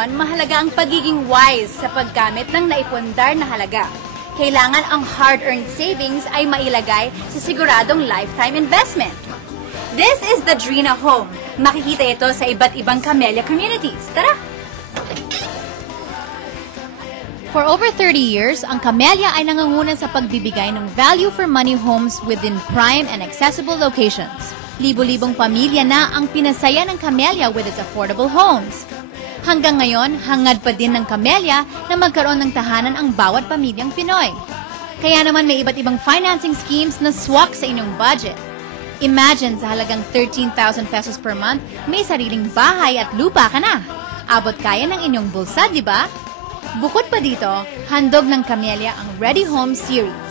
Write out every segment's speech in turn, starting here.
ngayon, mahalaga ang pagiging wise sa paggamit ng naipundar na halaga. Kailangan ang hard-earned savings ay mailagay sa siguradong lifetime investment. This is the Drina Home. Makikita ito sa iba't ibang Camellia communities. Tara! For over 30 years, ang Camellia ay nangunguna sa pagbibigay ng value-for-money homes within prime and accessible locations. Libo-libong pamilya na ang pinasaya ng Camellia with its affordable homes. Hanggang ngayon, hangad pa din ng Camellia na magkaroon ng tahanan ang bawat pamilyang Pinoy. Kaya naman may iba't ibang financing schemes na swak sa inyong budget. Imagine sa halagang 13,000 pesos per month, may sariling bahay at lupa ka na. Abot kaya ng inyong bulsa, di ba? Bukod pa dito, handog ng Camellia ang Ready Home Series.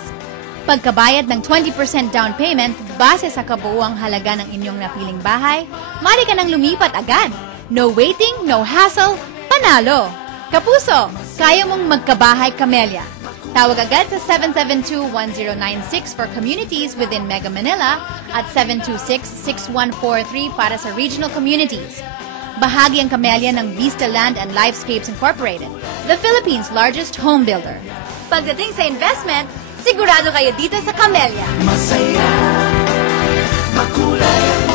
Pagkabayad ng 20% down payment base sa kabuuang halaga ng inyong napiling bahay, mali ka nang lumipat agad. No waiting, no hassle, panalo! Kapuso, kaya mong magkabahay Camellia. Tawag agad sa 772-1096 for communities within Mega Manila at 726-6143 para sa regional communities. Bahagi ang Camellia ng Vista Land and Lifescapes Incorporated, the Philippines' largest home builder. Pagdating sa investment, sigurado kayo dito sa Camellia. Masaya, makulay ang